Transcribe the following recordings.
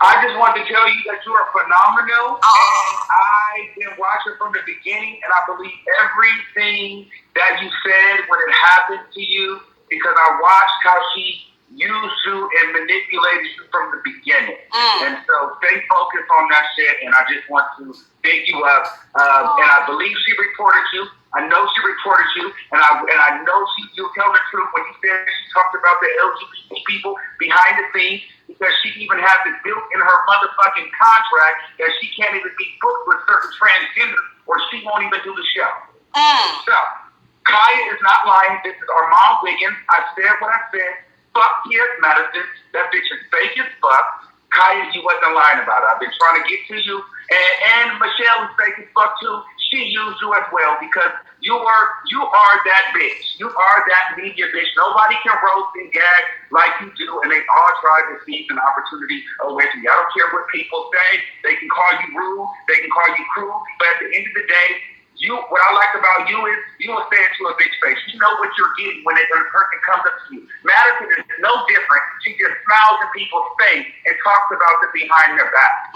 I just wanted to tell you that you are phenomenal, and I've been watching from the beginning, and I believe everything that you said when it happened to you, because I watched how she used you and manipulated you from the beginning. And so stay focused on that shit, and I just want to big you up. And I believe she reported you. I know she reported you, and I know you tell the truth when you said she talked about the LGBT people behind the scenes, because she even has it built in her motherfucking contract that she can't even be booked with certain transgenders, or she won't even do the show. So, Khia is not lying. This is Armon Wiggins. I said what I said. Fuck TS Madison. That bitch is fake as fuck. Khia, you wasn't lying about it. I've been trying to get to you. And Michelle is fake as fuck too. She used you as well, because you are that bitch. You are that media bitch. Nobody can roast and gag like you do, and they all try to seize an opportunity away from you. I don't care what people say. They can call you rude. They can call you cruel. But at the end of the day, what I like about you is you will say it to a bitch face. You know what you're getting when a person comes up to you. Madison is no different. She just smiles in people's face and talks about them behind their back.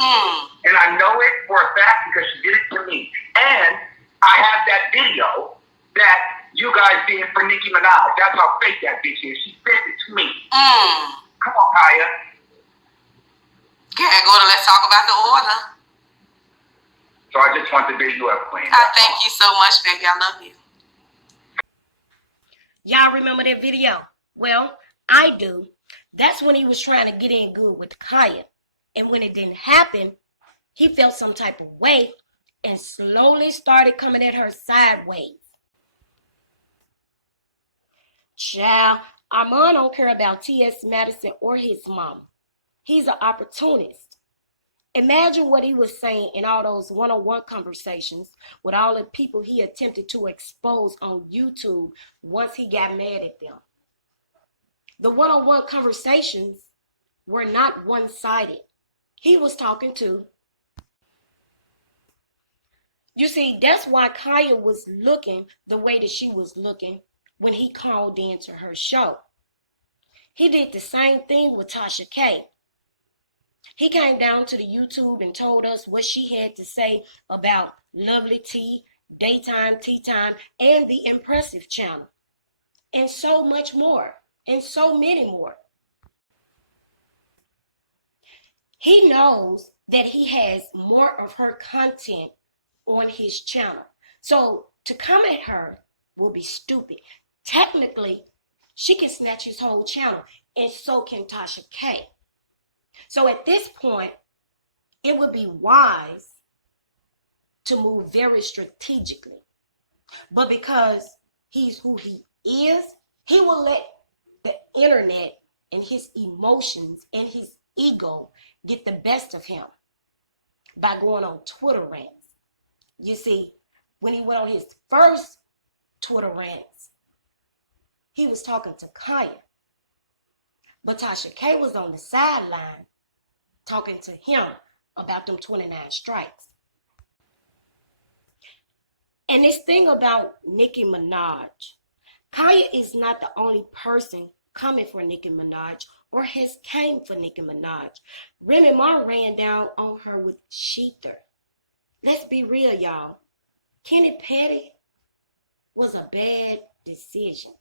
And I know it for a fact because she did it to me. And I have that video that you guys did for Nicki Minaj. That's how fake that bitch is. She sent it to me. Come on, Khia. Okay, go to let's talk about the order. So I just want to big you up, Queen. Thank you so much, baby. I love you. Y'all remember that video? Well, I do. That's when he was trying to get in good with Khia. And when it didn't happen, he felt some type of way and slowly started coming at her sideways. Child, Armon don't care about TS Madison or his mom. He's an opportunist. Imagine what he was saying in all those one-on-one conversations with all the people he attempted to expose on YouTube once he got mad at them. The one-on-one conversations were not one-sided. He was talking to. You see, that's why Khia was looking the way that she was looking when he called in to her show. He did the same thing with Tasha K. He came down to the YouTube and told us what she had to say about Lovely Tea, Daytime Tea Time, and the Impressive Channel. And so much more. And so many more. He knows that he has more of her content on his channel. So to come at her will be stupid. Technically, she can snatch his whole channel, and so can Tasha K. So at this point, it would be wise to move very strategically. But because he's who he is, he will let the internet and his emotions and his ego get the best of him by going on Twitter rants. You see, when he went on his first Twitter rants, he was talking to Khia. But Tasha K was on the sideline talking to him about them 29 strikes. And this thing about Nicki Minaj, Khia is not the only person coming for Nicki Minaj or has came for Nicki Minaj. Remy Ma ran down on her with Sheether. Let's be real, y'all. Kenny Petty was a bad decision.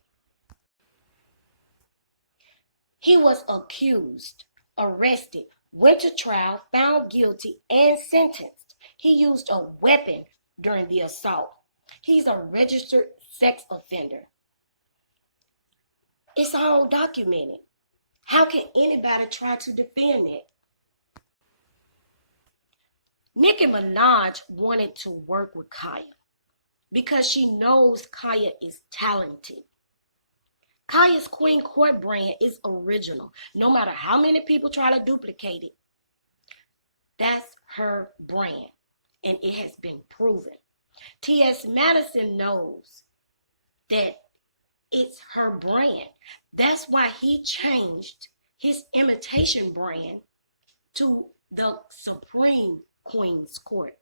He was accused, arrested, went to trial, found guilty, and sentenced. He used a weapon during the assault. He's a registered sex offender. It's all documented. How can anybody try to defend it? Nicki Minaj wanted to work with Khia because she knows Khia is talented. Khia's Queen Court brand is original. No matter how many people try to duplicate it, that's her brand, and it has been proven. TS Madison knows that it's her brand. That's why he changed his imitation brand to the Supreme Queen's Court.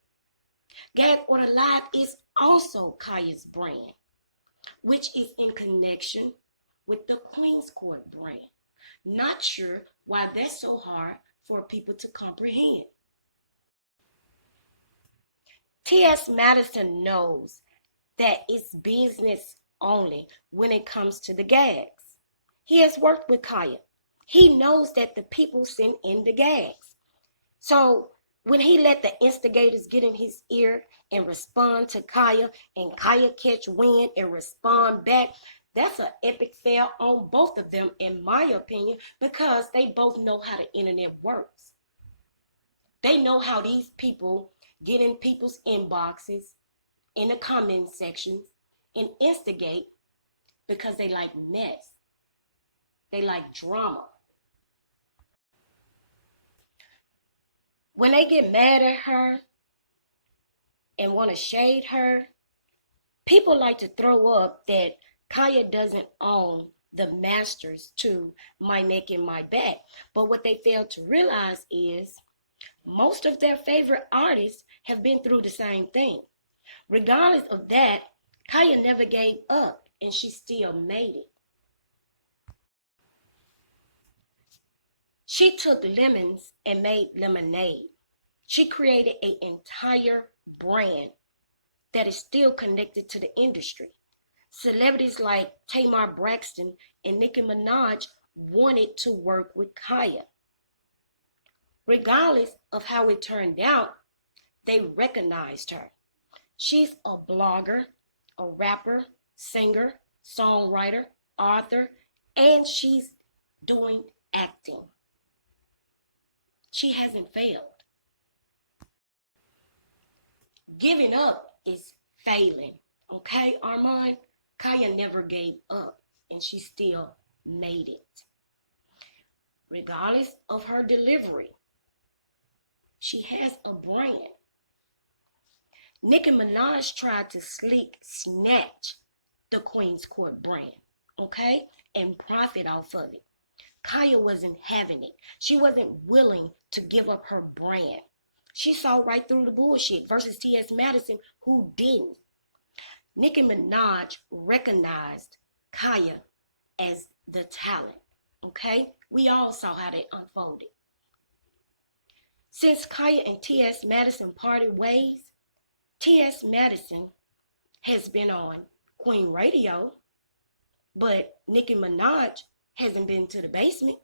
Gag Order Live is also Khia's brand, which is in connection with the Queen's Court brand. Not sure why that's so hard for people to comprehend. TS Madison knows that it's business only when it comes to the gags. He has worked with Khia. He knows that the people send in the gags. So when he let the instigators get in his ear and respond to Khia, and Khia catch wind and respond back, that's an epic fail on both of them, in my opinion, because they both know how the internet works. They know how these people get in people's inboxes, in the comment sections, and instigate because they like mess. They like drama. When they get mad at her and want to shade her, people like to throw up that Khia doesn't own the masters to My Neck and My Back. But what they fail to realize is most of their favorite artists have been through the same thing. Regardless of that, Khia never gave up and she still made it. She took lemons and made lemonade. She created an entire brand that is still connected to the industry. Celebrities like Tamar Braxton and Nicki Minaj wanted to work with Khia. Regardless of how it turned out, they recognized her. She's a blogger, a rapper, singer, songwriter, author, and she's doing acting. She hasn't failed. Giving up is failing. Okay, Armon? Khia never gave up and she still made it. Regardless of her delivery, she has a brand. Nicki Minaj tried to sleek snatch the Queen's Court brand, okay, and profit off of it. Khia wasn't having it. She wasn't willing to give up her brand. She saw right through the bullshit versus TS Madison, who didn't. Nicki Minaj recognized Khia as the talent, okay? We all saw how they unfolded. Since Khia and TS Madison parted ways, TS Madison has been on Queen Radio, but Nicki Minaj hasn't been to the basement.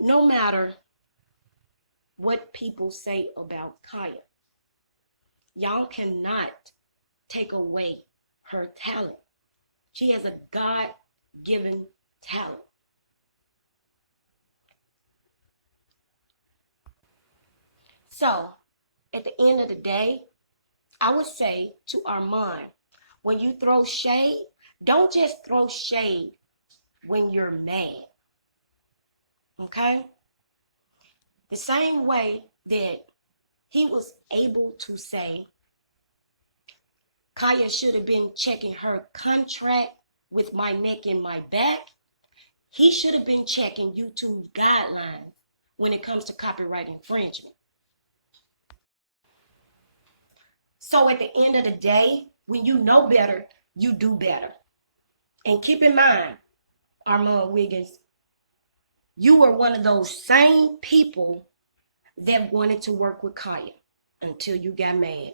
No matter what people say about Khia, y'all cannot take away her talent. She has a God-given talent. So, at the end of the day, I would say to Armon, when you throw shade, don't just throw shade when you're mad. Okay? The same way that he was able to say Khia should have been checking her contract with My Neck and My Back, he should have been checking YouTube's guidelines when it comes to copyright infringement. So at the end of the day, when you know better, you do better. And keep in mind, Armon Wiggins, you were one of those same people that wanted to work with Khia until you got mad.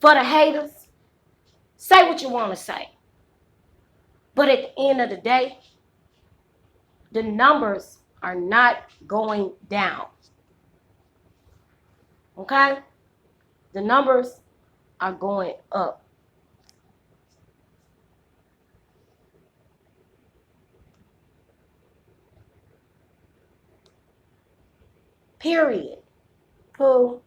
For the haters, say what you want to say. But at the end of the day, the numbers are not going down. Okay? The numbers are going up. Period. Cool.